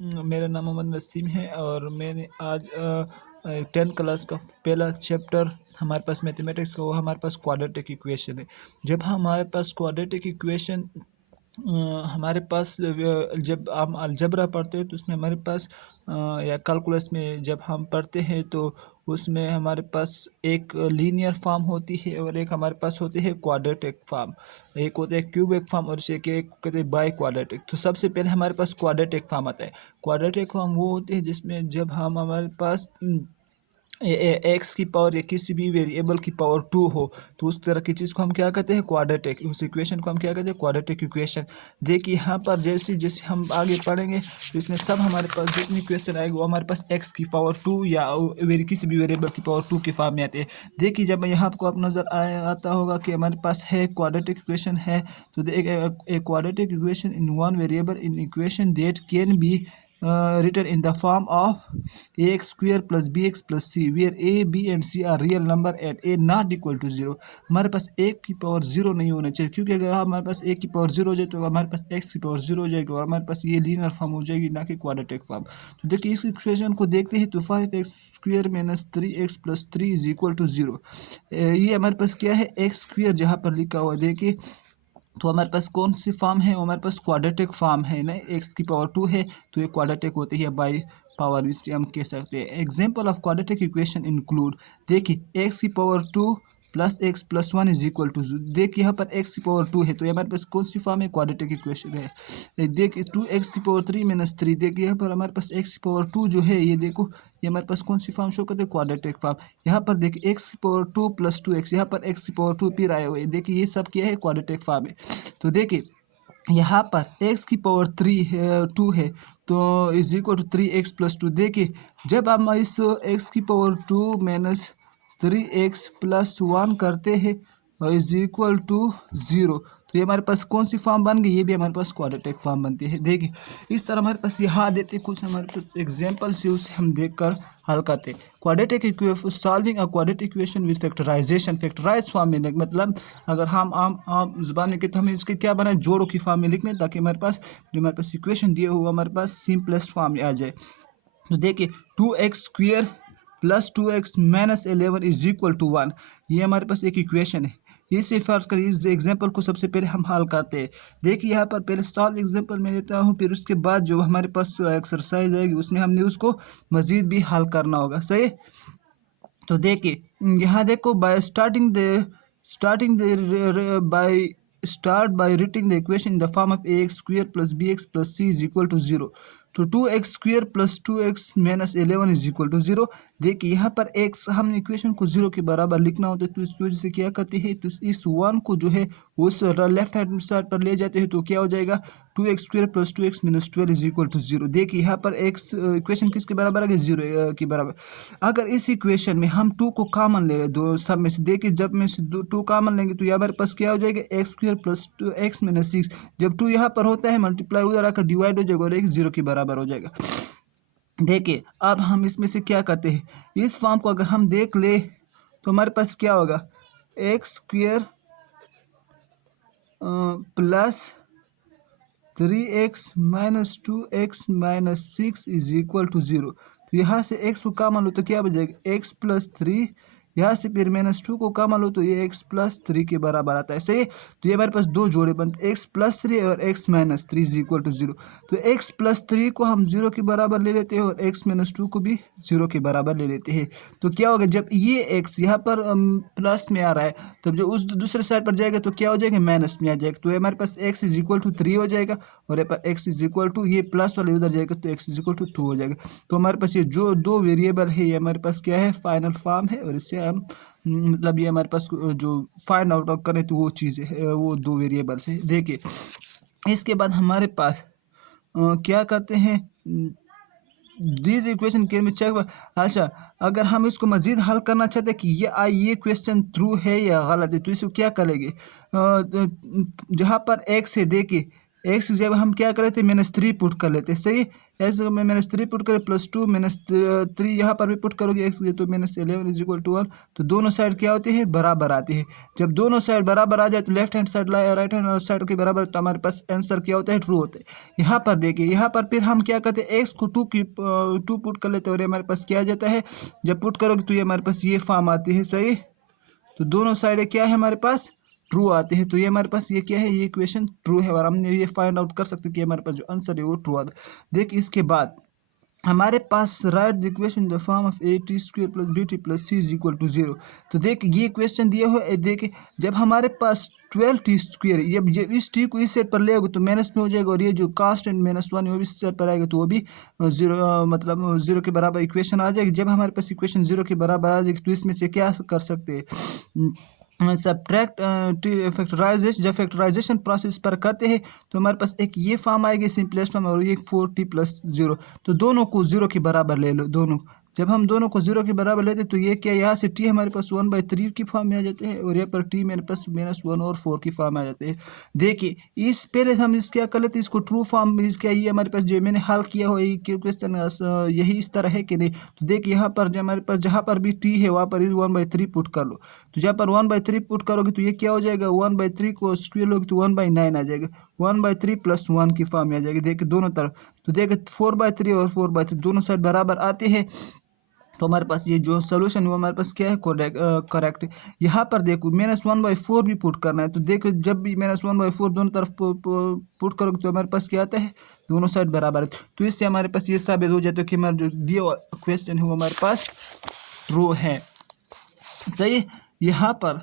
मेरा नाम मोहम्मद नसीम है और मैंने आज 10th क्लास का पहला चैप्टर हमारे पास मैथमेटिक्स का, वो हमारे पास क्वाड्रेटिक इक्वेशन है। जब हमारे पास क्वाड्रेटिक इक्वेशन हमारे पास जब हम अलजबरा पढ़ते हैं तो उसमें हमारे पास या कैलकुलस में जब हम पढ़ते हैं तो उसमें हमारे पास एक लीनियर फॉर्म होती है और एक हमारे पास होती है क्वाड्रेटिक फॉर्म। एक होता है क्यूबिक फॉर्म और एक कहते हैं बाई क्वाड्रेटिक। तो सबसे पहले हमारे पास क्वाड्रेटिक फॉर्म आता है। क्वाड्रेटिक फॉर्म वो होती है जिसमें जब हम हमारे पास एक्स की पावर या किसी भी वेरिएबल की पावर 2 हो तो उस तरह की चीज़ को हम क्या कहते हैं, क्वाड्रेटिक। उस इक्वेशन को हम क्या कहते हैं, क्वाड्रेटिक इक्वेशन। देखिए यहाँ पर जैसे जैसे हम आगे पढ़ेंगे तो इसमें सब हमारे पास जितनी क्वेश्चन आएगी वो हमारे पास एक्स की पावर 2 या किसी भी वेरिएबल की पावर 2 के फॉर्म में आते हैं। देखिए जब यहाँ आपको आप नज़र आता होगा कि हमारे पास है क्वाड्रेटिक इक्वेशन है, तो एक quadratic equation in one variable in equation that can be written in the form of ax square plus bx plus c where a, b and c are real number and a not equal to 0। हमारे पास एक की power 0 नहीं होना चाहिए, क्योंकि अगर हमारे पास एक की पावर 0 हो जाए तो हमारे पास x की पावर 0 हो जाएगी और हमारे पास ये लीनियर फॉर्म हो जाएगी, ना कि क्वाड्रेटिक फॉर्म। तो देखिए इस इक्वेशन को देखते हैं तो 5x square minus 3x plus 3 is equal to 0। ये हमारे पास क्या है, एक्स स्क्वेयर जहाँ पर लिखा हुआ देखिए तो हमारे पास कौन सी फॉर्म है, हमारे पास क्वाड्रेटिक फॉर्म है ना। एक्स की पावर 2 है तो ये क्वाड्रेटिक होती है बाई पावर, इसलिए हम कह सकते हैं। Example of quadratic equation include, देखिए एक्स की power 2 plus x plus 1 is equal to, देखिए यहाँ पर एक्स की पावर 2 है तो ये हमारे पास कौन सी फॉर्म है, क्वाड्रेटिक इक्वेशन है। देखिए 2x की पावर 3 माइनस 3, देखिए यहाँ पर हमारे पास एक्स की पावर 2 जो है ये देखो ये हमारे पास कौन सी फॉर्म शो करते हैं, क्वाड्रेटिक फॉर्म। यहाँ पर देखिए एक्स की पावर 2 प्लस 2x, यहाँ पर एक्स की पावर 2 फिर आए हुए, देखिए ये सब क्या है, क्वाड्रेटिक फॉर्म है। तो देखिए यहाँ पर x की पावर 3 है 2 है तो is equal to 3x plus 2। देखिए जब हम इस x की पावर 2 माइनस 3x प्लस 1 करते हैं इज इक्वल टू 0, तो ये हमारे पास कौन सी फॉर्म बन गई, ये भी हमारे पास क्वाड्रेटिक फॉर्म बनती है। देखिए इस तरह हमारे पास यहाँ देते कुछ हमारे पास एग्जाम्पल से उसे हम देखकर हल करते हैं। Quadratic equation, solving a quadratic equation with factorization, factorize form में मतलब अगर हम आम जुबान में के तो हमें इसके क्या बनाए, जोड़ों की फॉर्म में लिखने, ताकि हमारे पास जो हमारे पास इक्वेशन दिए हुआ हमारे पास सिंपलेस्ट फॉर्म में आ जाए। तो देखिए 2x square plus 2x minus 11 is equal to 1, ये हमारे पास एक इक्वेशन है। इसे फर्ज करिए इस एग्जाम्पल को सबसे पहले हम हल करते हैं। देखिए यहाँ पर पहले सॉल्व एग्जाम्पल में देता हूँ, फिर उसके बाद जो हमारे पास एक्सरसाइज आएगी उसमें हमने उसको मज़ीद भी हल करना होगा, सही। तो देखिए यहाँ देखो start by writing the equation in the form of ax square plus bx plus c is equal to 0 तो 2x square plus 2x minus 11 is equal to 0। देखिए यहाँ पर x हमने इक्वेशन को 0 के बराबर लिखना होता है, तो इस वजह से क्या करते हैं, तो इस 1 को जो है उस लेफ्ट हैंड साइड पर ले जाते हैं तो क्या हो जाएगा, 2x square plus 2x minus 12 is equal to 0। देखिए यहाँ पर x इक्वेशन किसके बराबर आ गया, 0 के बराबर। अगर इस इक्वेशन में हम 2 को कॉमन ले लें दो सब में से, देखिए जब में से 2 कॉमन लेंगे तो यहाँ हमारे पास क्या हो जाएगा, x square plus 2x minus 6। जब 2 यहाँ पर होता है मल्टीप्लाई उधर आकर डिवाइड हो जाएगा और एक 0 के बराबर हो जाएगा। देखिए अब हम इसमें से क्या करते हैं, इस फॉर्म को अगर हम देख ले तो हमारे पास क्या होगा, x square plus 3x minus 2x minus 6 is equal to 0। तो यहाँ से x को कॉमन लो तो क्या बचेगा, x प्लस 3, यहाँ से फिर माइनस 2 को कॉमन लो तो ये x प्लस 3 के बराबर आता है, सही। तो ये हमारे पास दो जोड़े बनते, x प्लस 3 और x minus 3 is equal to 0। तो x प्लस 3 को हम 0 के बराबर ले लेते हैं और x माइनस 2 को भी 0 के बराबर ले लेते हैं। तो क्या होगा, जब ये x यहाँ पर प्लस में आ रहा है तब जो उस दूसरे साइड पर जाएगा तो क्या हो जाएगा, माइनस में आ जाएगा। तो हमारे पास x इज इक्वल टू 3 हो जाएगा और यहाँ पर x इज इक्वल टू, ये प्लस वाले उधर जाएगा तो x इज इक्वल टू 2 हो जाएगा। तो हमारे पास ये जो दो वेरिएबल है ये हमारे पास क्या है, फाइनल फॉर्म है। और इससे हम मतलब ये हमारे पास जो फाइंड आउट करें तो वो चीज़ें है, वो दो वेरिएबल्स है। देखिए इसके बाद हमारे पास क्या करते हैं, दिस इक्वेशन के में चेक। अच्छा अगर हम इसको मज़ीद हल करना चाहते हैं कि ये क्वेश्चन ट्रू है या गलत है, तो इसको क्या करेंगे, जहाँ पर x है, देखिए एक्स जब हम क्या कर लेते हैं -3 पुट कर लेते हैं, सही। एक्स में -3 पुट करें +2 -3 यहाँ पर भी पुट करोगे एक्स तो -11 = 1। तो दोनों साइड क्या होती है, बराबर आती है। जब दोनों साइड बराबर आ जाए तो left hand side right hand side के बराबर, तो हमारे पास आंसर क्या होता है, ट्रू होता है। यहाँ पर देखिए, यहाँ पर फिर हम क्या करते हैं, एक्स को 2 पुट कर लेते हैं और ये हमारे पास क्या आ जाता है, जब पुट करोगे तो ये हमारे पास ये फॉर्म आती है, सही। तो दोनों साइड क्या है हमारे पास, ट्रू आते हैं। तो ये हमारे पास ये क्या है, ये इक्वेशन ट्रू है और हमने ये फाइंड आउट कर सकते हैं कि हमारे पास जो आंसर है वो ट्रू आता है। देख इसके बाद हमारे पास write the equation in the form of a² + b² + c = 0। तो देख ये इक्वेशन दिए हुए, देख जब हमारे पास 12t², ये इस t को इस साइड पर ले आओगे तो माइनस में हो जाएगा और ये जो कांस्टेंट -1 है वो भी इस साइड पर आएगा तो वो भी 0 मतलब 0 के बराबर इक्वेशन आ जाएगी। जब हमारे पास इक्वेशन 0 के बराबर आ जाएगी तो इसमें से क्या कर सकते हैं, सब्ट्रैक्ट फैक्टराइजेशन। जब फैक्टराइजेशन प्रोसेस पर करते हैं तो हमारे पास एक ये फॉर्म आएगी सिंपलेस्ट फॉर्म और ये 4t + 0। तो दोनों को 0 के बराबर ले लो, दोनों। जब हम दोनों को 0 के बराबर लेते हैं तो ये क्या, यहाँ से t हमारे पास 1/3 की फॉर्म में आ जाते हैं और यहाँ पर t मेरे पास -1 और 4 की फॉर्म में आ जाते हैं। देखिए इस पहले हम इस क्या कर लेते हैं, इसको ट्रू फॉर्म में, इसका ये हमारे पास जो मैंने हल किया हुआ क्वेश्चन यही इस तरह है कि नहीं। तो देखिए यहाँ पर जो हमारे पास जहाँ पर भी t है वहाँ पर 1/3 पुट कर लो। तो जहाँ पर 1/3 पुट करोगे तो ये क्या हो जाएगा, 1/3 को स्क्वायर लोगे तो 1/9 आ जाएगा। 1/3 + 1 की फॉर्म में आ जाएगी, देखिए दोनों तरफ। तो देखिए 4/3 और 4/3 दोनों साइड बराबर आते हैं। तो हमारे पास ये जो सोल्यूशन है वो हमारे पास क्या है, करेक्ट। यहाँ पर देखो -1/4 भी पुट करना है। तो देखो जब भी -1/4 दोनों तरफ पुट करोगे तो हमारे पास क्या आता है, दोनों साइड बराबर है। तो इससे हमारे पास ये साबित हो जाता है कि हमारा जो दिया हुआ क्वेश्चन है वो हमारे पास ट्रू है, सही। यहाँ पर